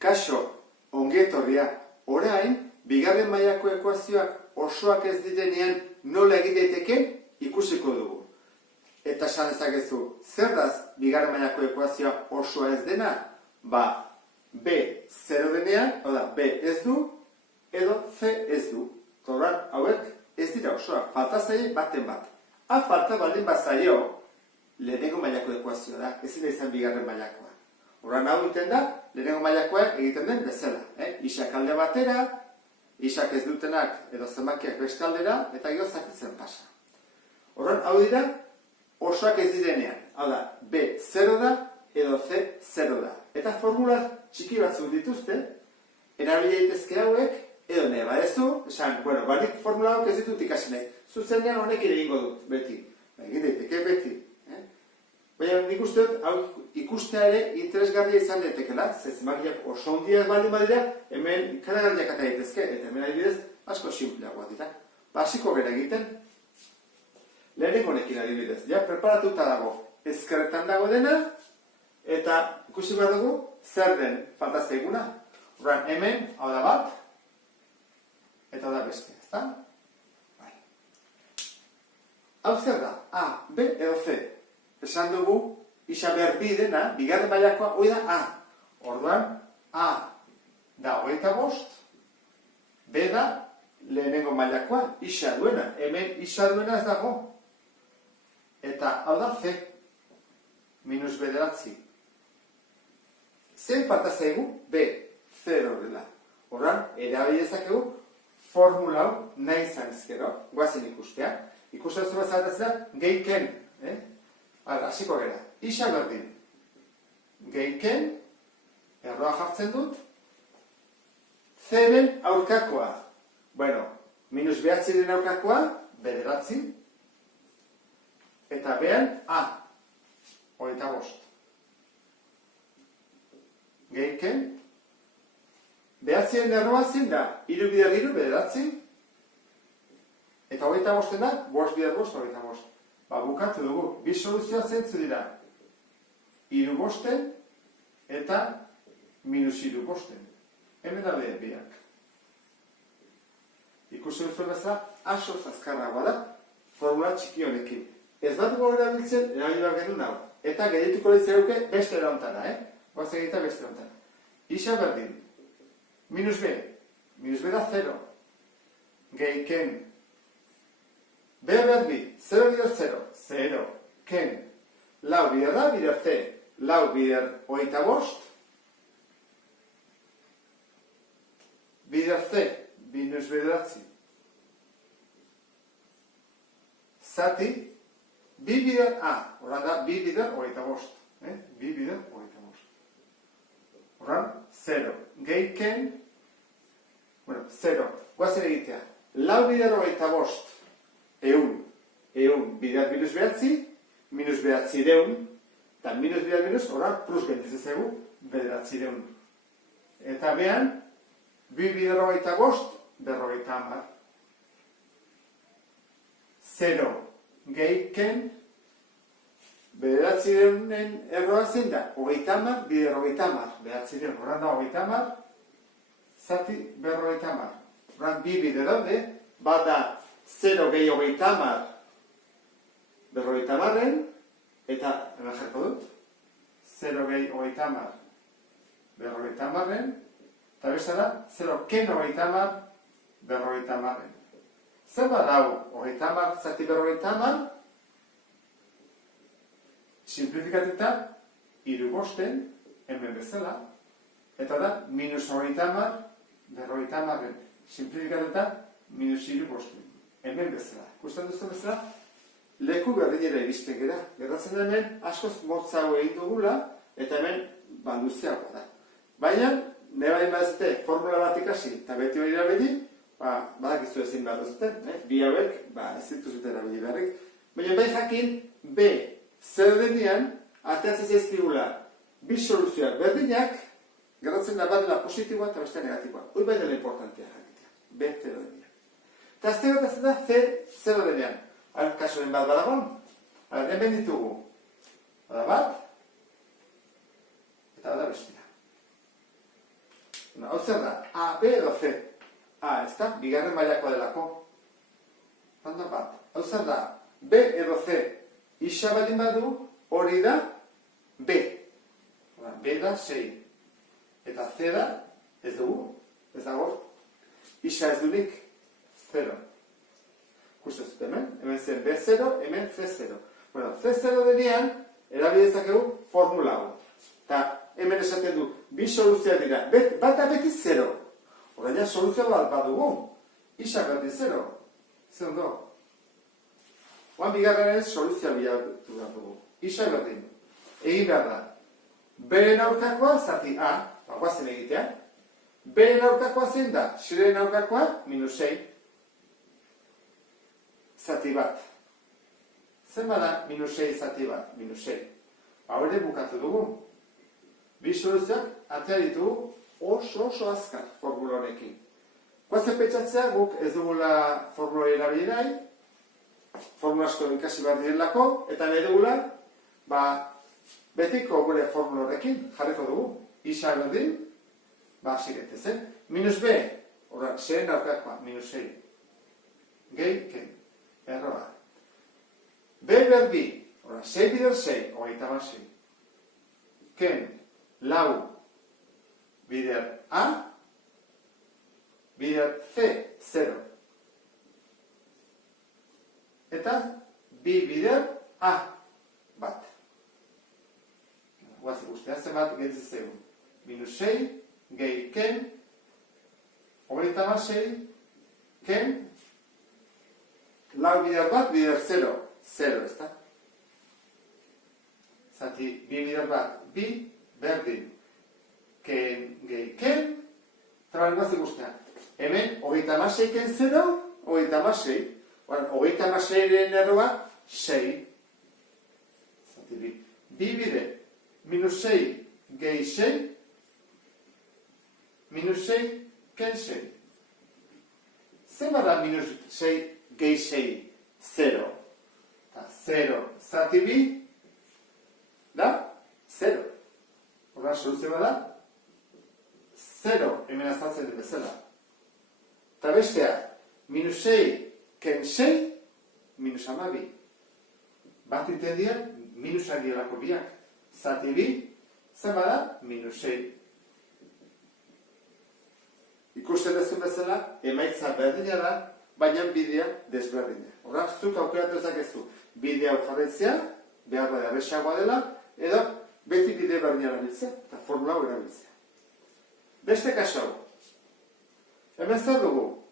Kaixo, ongi etorria. Orain, bigarren mailako ekuazioak osoak ez direnean nola egin daiteken ikusiko dugu. Eta esan dezakezu, zer da bigarren mailako ekuazioa osoa ez dena? Ba, B 0 denean, B ez du, edo C ez du. Toran, hauek ez dira osoak, falta zaie baten bat. Falta baldin bat zaio, lehenengo mailako ekuazioa da, ezin da izan bigarren mailakoa. Horan hau egiten da, lehenengo mailakoa egiten den bezala. Isak alde batera, isak ez dutenak edo zenbakiak beste aldera, eta gero zatitzen pasa. Horan hau dira, osoak ez direnean. Hau da, B 0 da, edo C 0 da. Eta formula txiki batzuk dituzte, erabili daitezke hauek, edo nahi badezu, esan, barik formula hauek ez ditut ikasi nahi. Zuzenean honek ere egingo dut, beti. Egin daiteke beti. Baina nik uste dut, hau ikustea ere interesgarria izan daitekela, zenbakiak oso handiak baldin badira, hemen ikaragarriak ata daitezke, eta hemen adibidez asko sinpleagoa dira. Hasiko gara egiten, lehenengo honekin adibidez, preparatuta dago, ezkerretan dago dena, eta ikusi behar dugu, zer den falta zaiguna. Horan hemen, hau da bat, eta hau da beste, ezta? Hau zer da, A, B edo C. Esan dugu, isa behar bi dena, bigarren mailakoa, hoi da A. Orduan, A da 25, B da lehenengo mailakoa, isa duena. Hemen isa duena ez dago. Eta hau da C, minus bederatzi. Zein falta zaigu? B, 0 dela. Orduan, erabili dezakegu, formula hau nahi izan ezkero, guazen ikustea. Ikusten zuen zaratzen da, gehiken, hasiko gara, isa berdin. Gehiken, erroa jartzen dut, C-ren aurkakoa. Bueno, minus behatziren aurkakoa, bederatzi, eta behan A, 25. Gehiken, behatziren erroa zin da, 3 bider 3, bederatzi, eta 25 da, 5 bider 5, 25. Bukatu dugu, bi soluzioa zentzu dira. 3 bosten eta minus 3 bosten. Hemen da biak. Ikusi duzuen bezala, aso azkarragoa da, formula txiki honekin. Ez bat dugu erabiltzen, erabili behar genuen hau. Eta gehiatuko ditzeruke beste erauntara, Goaz egita beste erauntara. Isa berdin. Minus B. Minus B da 0. Gehiken. B berbi, 0 bider 0, 0, ken, lau bider da, bider C, lau bider 25, bider C, minus bederatzi, zati, bi bider A, horan da, bi bider 25, bi bider 25, horan, 0, gehi ken, 0, guazen egitea, lau bider 25, eun bider minus behatzi, minus behatzi deun, eta minus bider minus, horan, plus gendiz ezegu, bederatzi deun. Eta behan, bi bider 25, berrogeita hamar. 0 gehiken, bederatzi deunen erroa zein da, hogeita hamar, bider hogeita hamar. Bederatzi deun, horan da hogeita hamar, zati berrogeita hamar. Horan, bi bider daude, bada 0 gehi hogeita hamar, berrogeita hamarren, eta, hemen jarko dut, 0 gehi hogeita hamar, berrogeita hamarren, eta bestara, 0 ken hogeita hamar, berrogeita hamarren. Zer bat hau, hogeita hamar, zati berrogeita hamar, simplifikatuta, 3 bosten, hemen bezala, eta da, minus hogeita hamar, berrogeita hamarren, simplifikatuta, minus 3 bosten. Hemen bezala. Ikusten duzu bezala, leku berdinera iristen gara. Gertatzen da hemen, askoz motzago egin dugula, eta hemen banduziagoa da. Baina, nire bain formula bat ikasi, eta beti hori erabili, badakizu ezin behar duzuten, bi hauek, ez dituzuten erabili beharrik. Baina, bai jakin, B, zer denean, ateatzen zaizkigula, bi soluzioak berdinak, gertatzen da badela positiboa eta beste negatiboa. Hoi bai dela importantea jakitea. B, zer denean. Eta zer gertatzen da, zer denean. Kasuren bat badagoan, hemen ditugu. Bada bat, eta bada bestia. Hau zer da? A, B edo C. A, ez da? Bigarren mailakoa delako. Handa bat. Hau zer da? B edo C. Isa baldin badu, hori da B. B da 6. Eta C da, ez dugu, ez dago. Isa ez dunik, 0. Kustezut hemen zen B0, hemen C0. Bueno, C0 denean, erabidezakegu formula hau. Eta hemen esaten du, bi soluzioa dira, bata beti 0. Horreina soluzioa bat badugu, isa berdin 0. Zer ondo? Oan bigarren soluzioa bilatu behar dugu. Isa berdin. Egin behar da. Beren aurkakoa, zati A, guazen egitea. Beren aurkakoa zein da, xeren aurkakoa, -6. Zati bat. Zer bada -6 zati bat, -6. Hau ere bukatu dugu. Bi soluzioak atea ditugu oso azkar formula honekin. Guazen pentsatzea guk ez dugula formula erabili nahi, formula asko ikasi behar direlako, eta nahi dugula, betiko gure formula horrekin jarriko dugu. Isa berdin, siretezen. -B, horra, xeren aurkakoa, -6. Gehi, ken. Erroa. B berdi, 6 bider 6, 36. Ken, lau bider A, bider C, 0. Eta bi bider A, bat. Guazik ustea, zenbat gelditzen zaigu. -6, gehi ken, 36, ken, lau bider bat, bider 0. 0, ez da? Zati, bi bider bat, bi, berdin. Ken, gehi, ken. Trabaren guazik ustean. Hemen, 36 ken 0, 36. 36-ren erroa, 6. Zati, bi. Bi bide, -6, gehi 6. -6, ken 6. Zer bada -6, gehi 6, 0. Eta 0 zati bi, da, 0. Horra, soluzioa da, 0 hemen azaltzen dut bezala. Eta bestea, -6, ken 6, -12. Bat iten dira, minusak direlako biak. Zati bi, zer bada, -6. Ikusten dezun bezala, emaitza berdina da, baina bidea desberdina. Horra, zuk aukeratu ezakezu bidea jarraitzea, behar da erresagoa dela, edo beti bide berdina erabiltzea, eta formula hau erabiltzea. Beste kasu hau. Hemen zer dugu?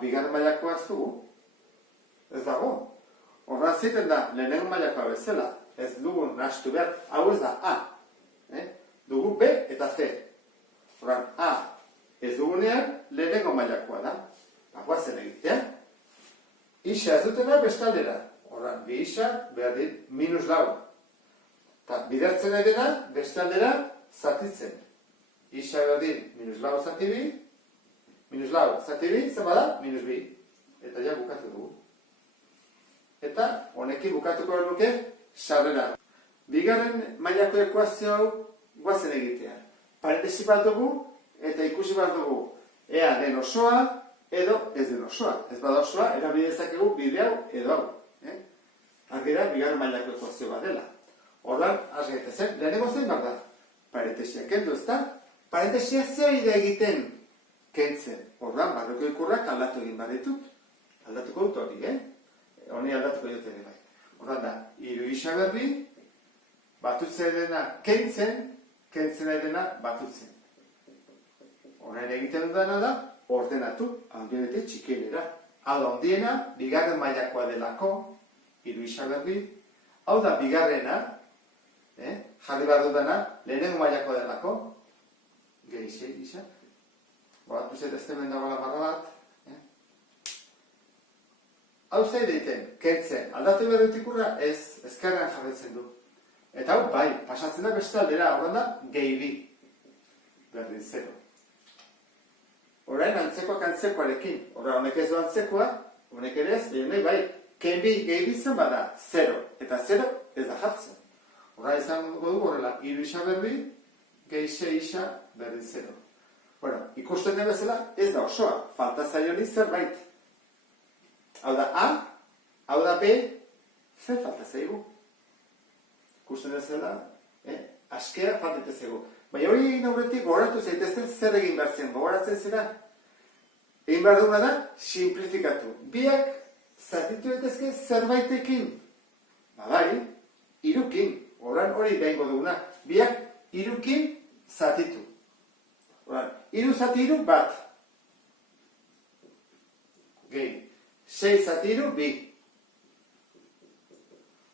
Bigarren mailakoa ez dugu. Ez dago. Horra ziten da, lehenengo mailakoa bezala. Ez dugu nahastu behar, hau ez da A. Dugu B eta C. Horra, A ez dugunean, lehenengo mailakoa da. Guazen egitea. Isa ez dutena bestaldera. Horra, bi isa behar dit -4. Eta bidertzen edena bestaldera zatitzen. Isa behar dit -4 zati bi, -4 zati bi, zer bada? -2. Eta ja bukatu dugu. Eta honekin bukatuko nuke sarrera. Bigarren mailako ekuazio hau guazen egitea. Parentesi bat dugu eta ikusi bat dugu. Ea den osoa edo ez den osoa. Ez bada osoa, erabidezakegu bide hau edo hau. Argira, bigarren mailako ekuazio bat dela. Horran, has gaitezen, lehenengo zein bat da? Parentesia kendu, ez da? Parentesia zer ide egiten kentzen. Horran, barroko ikurrak aldatu egin baditut. Aldatuko dut hori, Honi aldatuko dut ere bai. Horran da, hiru isa berri, batutzen dena kentzen, kentzen dena batutzen. Horren egiten dudana da, ordenatu, handienetik txikienera. Hau handiena, bigarren mailakoa delako, hiru isa berri. Hau da, bigarrena, jarri behar dudana, lehenengo mailakoa delako, gehi 6 isa. Batu zet ez temen dagoela barra bat. Hau zei deiten, kentzen, aldatu behar dut ikurra, ez, ezkerrean jarretzen du. Eta hau, bai, pasatzen da beste aldera, horren da, gehi bi. Berdin 0. Horrein, antzekoak antzekoarekin. Horra, honek ez du antzekoa, honek ere ez, bai, ken bi, gehi bi zen bada, 0. Eta 0 ez da jartzen. Horra, izango dugu horrela, hiru isa berri, gehi 6 isa, berdin 0. Bueno, ikusten den bezala, ez da osoa, falta zaioni zerbait. Hau da A, hau da B, zer falta zaigu. Ikusten den bezala, askea falta zaigu. Baina hori egin aurretik gogoratu zaitezten zer egin behar zen, gogoratzen zera. Egin behar duguna da, simplifikatu. Biak zatitu daitezke zerbaitekin. Bai, hirukin, hori behingo duguna. Biak hirukin zatitu. Hiru zati hiru bat. Gehi. 6 zati hiru bi.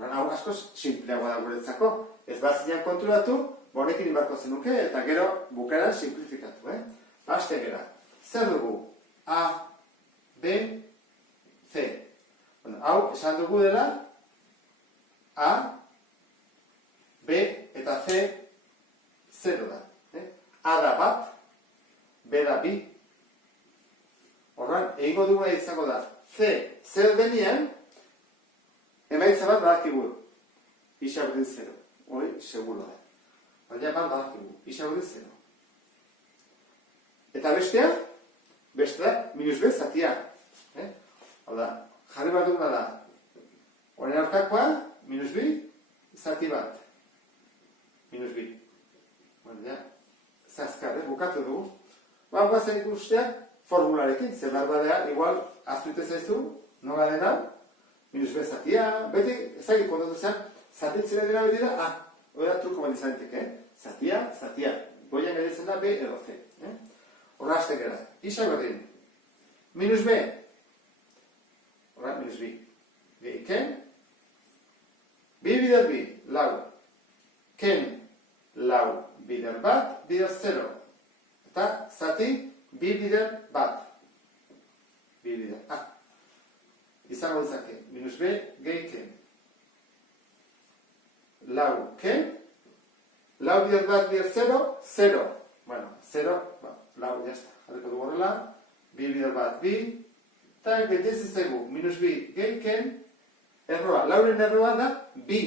Hau askoz simpleagoa da guretzako. Ez bazinean konturatu, honekin inbarko zenuke, eta gero bukaeran simplifikatu. Haste gera. Zer dugu? A, B, C. Hau esan dugu dela A, B eta C 0 da. A da bat, B da bi. Horran, egingo duguna izango da. C, 0 denean, emaitza bat badakigu. Isa berdin 0. Hori, seguro da. Baina bat badakigu. Isa berdin 0. Eta bestea da, minus B zatia. Hau da, jarri bat duguna da. Horen aurkakoa, minus B, zati bat. Minus B. Baina, zazkar, bukatu dugu. Guazen ikusteak formularekin, zer badea, igual, aztuite zaizu, noga dena, minus B zatia, beti, ezagik kontatu zen, zatitzera dira beti da, hori da truko bat izaneteke, zatia, goian gaitzen da B edo C. Horra azte gara, isa berdin, minus B, horra, minus B, ken, bi bider bi, lau, ken, lau, bider bat, bider 0. Eta zati, bi bider bat. Bi bider A. Izango dezake, minus B, gehi ken. Lau, ken. Lau bider bat, bider 0, 0. Bueno, 0, lau, jazta. Jarriko dugu horrela. Bi bider bat, bi. Eta gaitzen zaigu, minus B, gehi ken. Erroa, lauren erroa da, bi.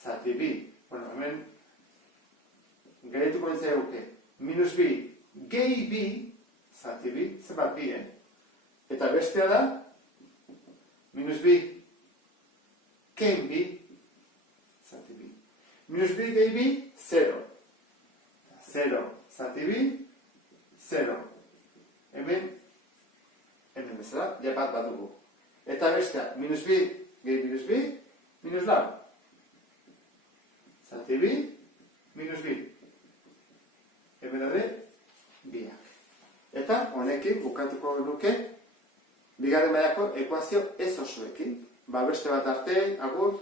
Zati, bi. Bueno, hemen gaituko nintzen eguke. Minus bi, gehi bi, zati bi, zenbat bi, Eta bestea da, minus bi, ken bi, zati bi. Minus bi, gehi bi, 0. 0, zati bi, 0. Hemen bezala, ja bat dugu. Eta bestea, minus bi, gehi minus bi, minus lau. Zati bi, minus bi. Hemen ere, biak. Eta honekin bukatuko nuke bigarren mailako ekuazio ez osoekin. Beste bat arte, agur.